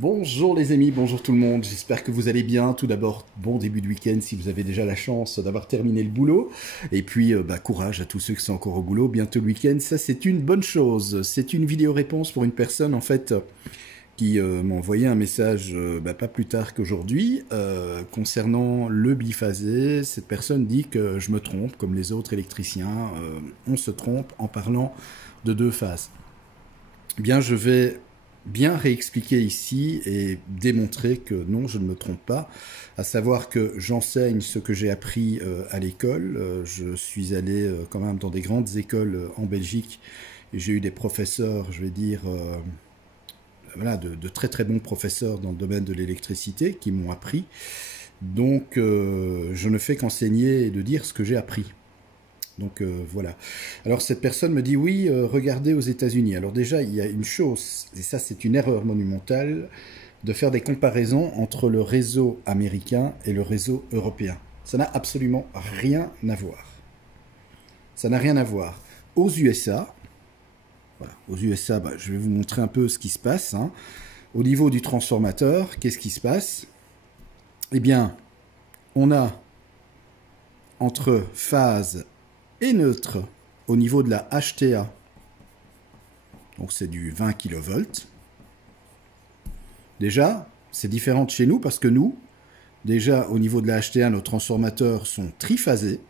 Bonjour les amis, bonjour tout le monde, j'espère que vous allez bien. Tout d'abord, bon début de week-end si vous avez déjà la chance d'avoir terminé le boulot. Et puis, courage à tous ceux qui sont encore au boulot, bientôt le week-end, ça c'est une bonne chose. C'est une vidéo-réponse pour une personne en fait qui m'a envoyé un message pas plus tard qu'aujourd'hui concernant le biphasé. Cette personne dit que je me trompe, comme les autres électriciens, on se trompe en parlant de deux phases. Eh bien, je vais bien réexpliquer ici et démontrer que non, je ne me trompe pas, à savoir que j'enseigne ce que j'ai appris à l'école. Je suis allé quand même dans des grandes écoles en Belgique et j'ai eu des professeurs, je vais dire, voilà, de très très bons professeurs dans le domaine de l'électricité qui m'ont appris. Donc je ne fais qu'enseigner et de dire ce que j'ai appris. Donc voilà. Alors cette personne me dit oui, regardez aux États-Unis. Alors déjà il y a une chose, et ça c'est une erreur monumentale, de faire des comparaisons entre le réseau américain et le réseau européen. Ça n'a absolument rien à voir. Ça n'a rien à voir. Aux USA, voilà, aux USA, je vais vous montrer un peu ce qui se passe. Hein. Au niveau du transformateur, qu'est-ce qui se passe? Eh bien, on a entre phase et neutre au niveau de la HTA, donc c'est du 20 kV. Déjà, c'est différent de chez nous parce que nous, déjà au niveau de la HTA, nos transformateurs sont triphasés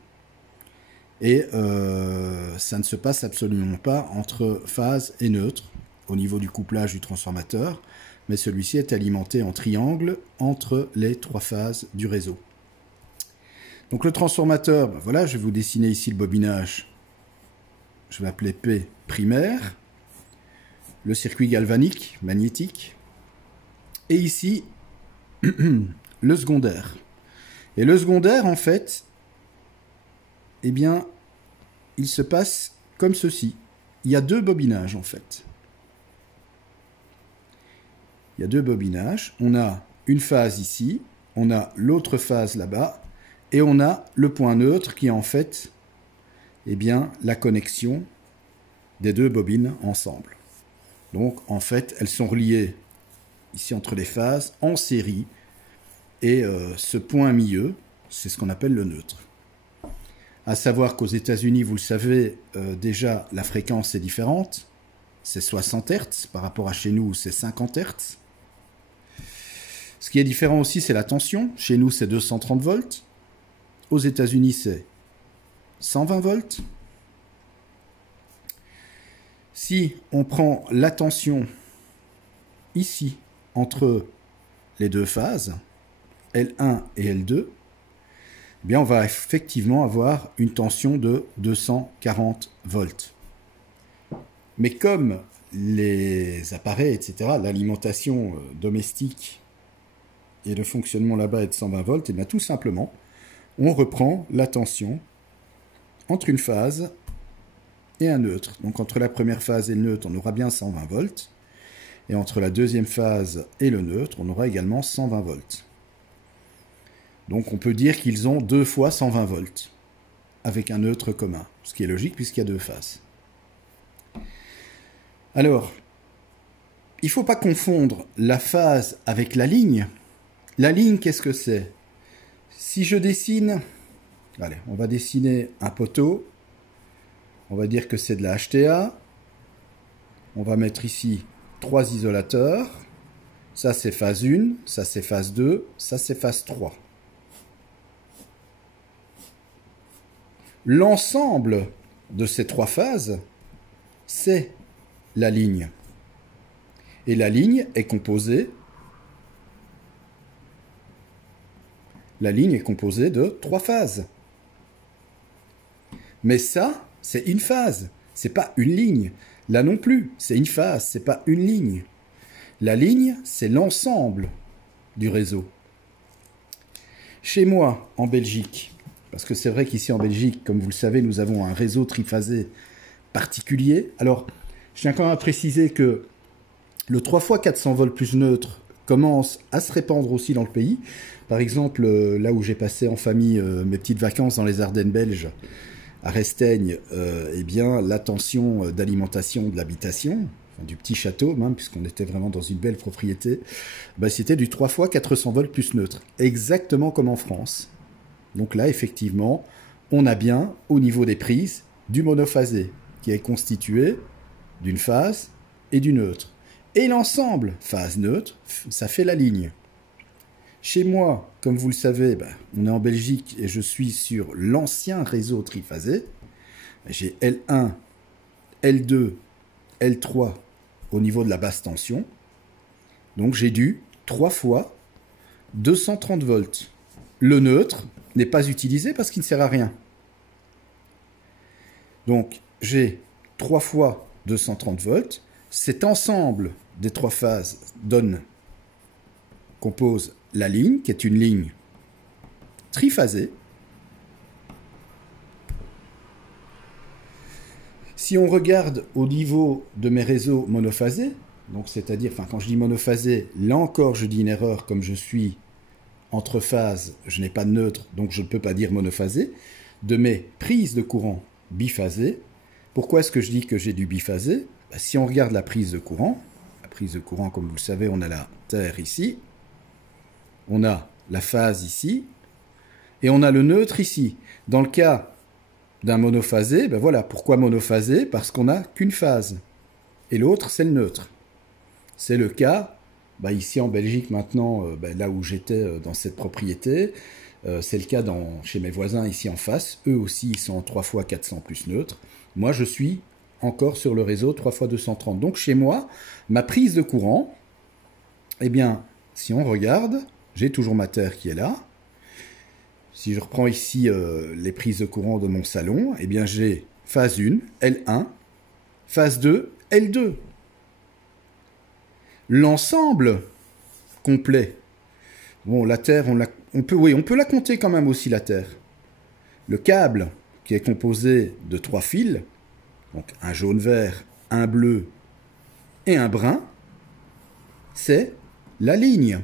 et ça ne se passe absolument pas entre phase et neutre au niveau du couplage du transformateur, mais celui-ci est alimenté en triangle entre les trois phases du réseau. Donc le transformateur, voilà, je vais vous dessiner ici le bobinage. Je vais appeler P primaire. Le circuit galvanique, magnétique. Et ici, le secondaire. Et le secondaire, en fait, eh bien, il se passe comme ceci. Il y a deux bobinages, en fait. Il y a deux bobinages. On a une phase ici, on a l'autre phase là-bas. Et on a le point neutre qui est en fait la connexion des deux bobines ensemble. Donc en fait, elles sont reliées ici entre les phases en série. Et ce point milieu, c'est ce qu'on appelle le neutre. À savoir qu'aux États-Unis, vous le savez, déjà la fréquence est différente. C'est 60 Hz par rapport à chez nous, c'est 50 Hz. Ce qui est différent aussi, c'est la tension. Chez nous, c'est 230 volts. Aux États-Unis, c'est 120 volts. Si on prend la tension ici entre les deux phases, L1 et L2, eh bien on va effectivement avoir une tension de 240 volts. Mais comme les appareils, etc., l'alimentation domestique et le fonctionnement là-bas est de 120 volts, et bien tout simplement, on reprend la tension entre une phase et un neutre. Donc entre la première phase et le neutre, on aura bien 120 volts. Et entre la deuxième phase et le neutre, on aura également 120 volts. Donc on peut dire qu'ils ont deux fois 120 volts, avec un neutre commun. Ce qui est logique puisqu'il y a deux phases. Alors, il ne faut pas confondre la phase avec la ligne. La ligne, qu'est-ce que c'est ? Si je dessine, allez, on va dessiner un poteau, on va dire que c'est de la HTA, on va mettre ici 3 isolateurs, ça c'est phase 1, ça c'est phase 2, ça c'est phase 3. L'ensemble de ces trois phases, c'est la ligne. Et la ligne est composée de trois phases. Mais ça, c'est une phase, c'est pas une ligne. Là non plus, c'est une phase, c'est pas une ligne. La ligne, c'est l'ensemble du réseau. Chez moi, en Belgique, parce que c'est vrai qu'ici en Belgique, comme vous le savez, nous avons un réseau triphasé particulier. Alors, je tiens quand même à préciser que le 3 fois 400 volts plus neutre commence à se répandre aussi dans le pays. Par exemple, là où j'ai passé en famille mes petites vacances dans les Ardennes belges, à Resteigne, eh bien, la tension d'alimentation de l'habitation, du petit château même, puisqu'on était vraiment dans une belle propriété, bah, c'était du 3 fois 400 volts plus neutre, exactement comme en France. Donc là, effectivement, on a bien, au niveau des prises, du monophasé, qui est constitué d'une phase et du neutre. Et l'ensemble, phase-neutre, ça fait la ligne. Chez moi, comme vous le savez, bah, on est en Belgique et je suis sur l'ancien réseau triphasé. J'ai L1, L2, L3 au niveau de la basse tension. Donc j'ai du 3 fois 230 volts. Le neutre n'est pas utilisé parce qu'il ne sert à rien. Donc j'ai 3 fois 230 volts. Cet ensemble des 3 phases compose la ligne, qui est une ligne triphasée. Si on regarde au niveau de mes réseaux monophasés, donc c'est-à-dire, quand je dis monophasé, là encore je dis une erreur, comme je suis entre phases, je n'ai pas de neutre, donc je ne peux pas dire monophasé, de mes prises de courant biphasées. Pourquoi est-ce que je dis que j'ai du biphasé? Si on regarde la prise de courant, comme vous le savez, on a la terre ici, on a la phase ici, et on a le neutre ici. Dans le cas d'un monophasé, ben voilà, pourquoi monophasé? Parce qu'on n'a qu'une phase, et l'autre c'est le neutre. C'est le cas, ici en Belgique maintenant, là où j'étais dans cette propriété, c'est le cas chez mes voisins ici en face, eux aussi ils sont en 3 fois 400 plus neutre. Moi je suis encore sur le réseau 3 fois 230. Donc chez moi, ma prise de courant, eh bien, si on regarde, j'ai toujours ma terre qui est là. Si je reprends ici les prises de courant de mon salon, eh bien j'ai phase 1, L1, phase 2, L2. L'ensemble complet. Bon, la terre, on peut la compter quand même aussi, la terre. Le câble, qui est composé de 3 fils, donc un jaune-vert, un bleu et un brun, c'est la ligne.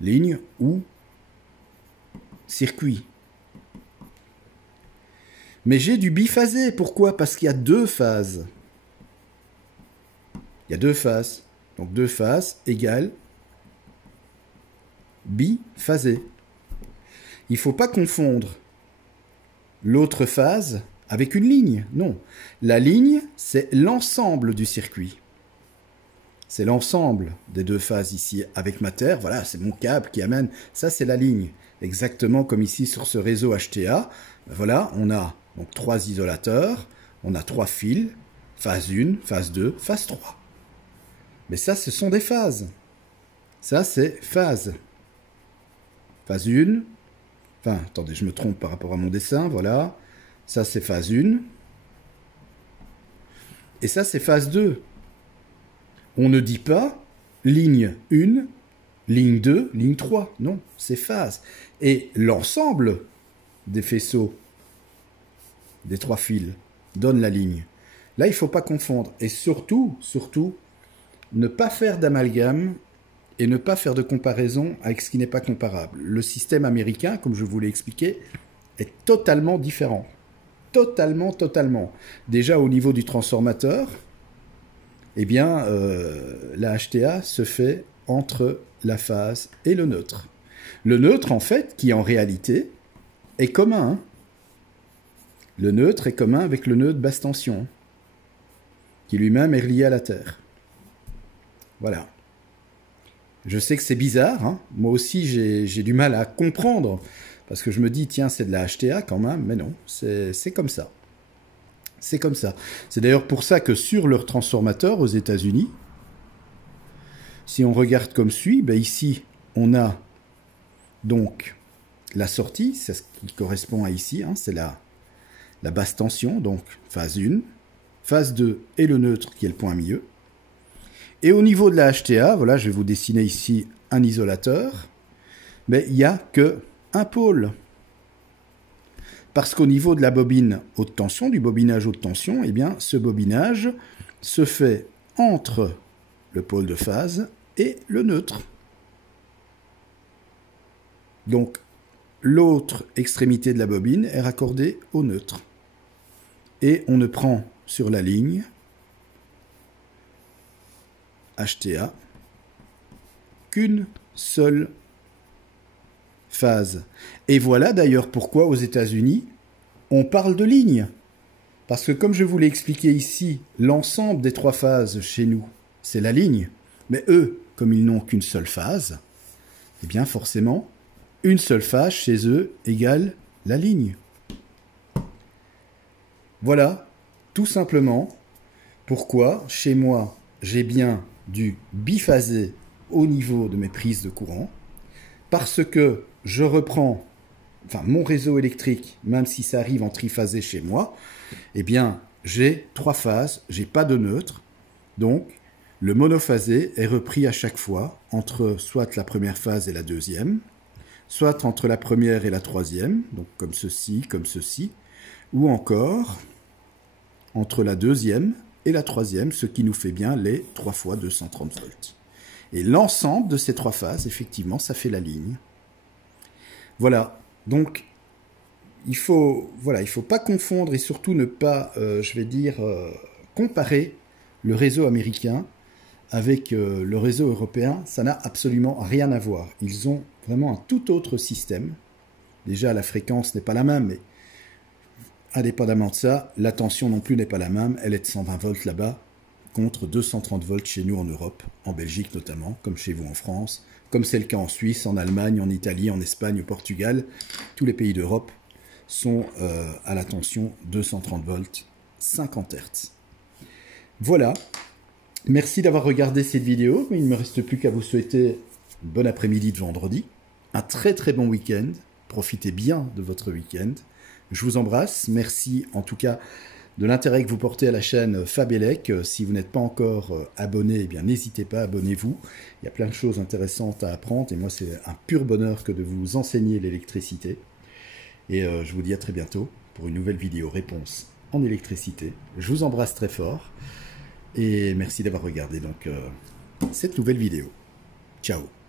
Ligne ou circuit. Mais j'ai du biphasé. Pourquoi? Parce qu'il y a 2 phases. Il y a 2 phases. Donc 2 phases égale biphasé. Il ne faut pas confondre l'autre phase avec une ligne. Non. La ligne, c'est l'ensemble du circuit. C'est l'ensemble des 2 phases ici avec ma terre. Voilà, c'est mon câble qui amène. Ça, c'est la ligne. Exactement comme ici sur ce réseau HTA. Voilà, on a donc 3 isolateurs. On a 3 fils. Phase 1, phase 2, phase 3. Mais ça, ce sont des phases. Ça, c'est phase. Phase 1. Attendez, je me trompe par rapport à mon dessin. Voilà. Ça, c'est phase 1. Et ça, c'est phase 2. On ne dit pas ligne 1, ligne 2, ligne 3. Non, c'est phase. Et l'ensemble des faisceaux, des 3 fils, donne la ligne. Là, il ne faut pas confondre. Et surtout, ne pas faire d'amalgame et ne pas faire de comparaison avec ce qui n'est pas comparable. Le système américain, comme je vous l'ai expliqué, est totalement différent. Totalement. Déjà, au niveau du transformateur, eh bien, la HTA se fait entre la phase et le neutre. Le neutre, en fait, qui en réalité est commun. Le neutre est commun avec le nœud de basse tension, qui lui-même est relié à la Terre. Voilà. Je sais que c'est bizarre, hein. Moi aussi j'ai du mal à comprendre, parce que je me dis, tiens, c'est de la HTA quand même, mais non, c'est comme ça. C'est comme ça. C'est d'ailleurs pour ça que sur leur transformateur aux États-Unis, si on regarde comme suit, ici, on a donc la sortie, c'est ce qui correspond à ici, hein, c'est la basse tension, donc phase 1, phase 2 et le neutre qui est le point milieu. Et au niveau de la HTA, voilà, je vais vous dessiner ici un isolateur, mais il n'y a qu'un pôle. Parce qu'au niveau de la bobine haute tension, du bobinage haute tension, eh bien, ce bobinage se fait entre le pôle de phase et le neutre. Donc, l'autre extrémité de la bobine est raccordée au neutre. Et on ne prend sur la ligne HTA, qu'une seule phase. Et voilà d'ailleurs pourquoi aux États-Unis, on parle de ligne. Parce que comme je vous l'ai expliqué ici, l'ensemble des 3 phases chez nous, c'est la ligne. Mais eux, comme ils n'ont qu'une seule phase, eh bien forcément, une seule phase chez eux égale la ligne. Voilà, tout simplement, pourquoi chez moi, j'ai bien du biphasé au niveau de mes prises de courant, parce que je reprends mon réseau électrique, même si ça arrive en triphasé chez moi, eh bien, j'ai 3 phases, j'ai pas de neutre, donc le monophasé est repris à chaque fois entre soit la première phase et la deuxième, soit entre la première et la troisième, donc comme ceci, ou encore entre la deuxième et la troisième, ce qui nous fait bien les 3 fois 230 volts. Et l'ensemble de ces 3 phases, effectivement, ça fait la ligne. Voilà, donc il faut pas confondre et surtout ne pas, comparer le réseau américain avec le réseau européen. Ça n'a absolument rien à voir. Ils ont vraiment un tout autre système. Déjà, la fréquence n'est pas la même, mais indépendamment de ça, la tension non plus n'est pas la même. Elle est de 120 volts là-bas, contre 230 volts chez nous en Europe, en Belgique notamment, comme chez vous en France, comme c'est le cas en Suisse, en Allemagne, en Italie, en Espagne, au Portugal. Tous les pays d'Europe sont à la tension 230 volts, 50 Hz. Voilà. Merci d'avoir regardé cette vidéo. Il ne me reste plus qu'à vous souhaiter un bon après-midi de vendredi, un très très bon week-end. Profitez bien de votre week-end. Je vous embrasse. Merci en tout cas de l'intérêt que vous portez à la chaîne Fabelec. Si vous n'êtes pas encore abonné, eh bien n'hésitez pas, abonnez-vous. Il y a plein de choses intéressantes à apprendre et moi c'est un pur bonheur que de vous enseigner l'électricité. Et je vous dis à très bientôt pour une nouvelle vidéo réponse en électricité. Je vous embrasse très fort et merci d'avoir regardé donc cette nouvelle vidéo. Ciao.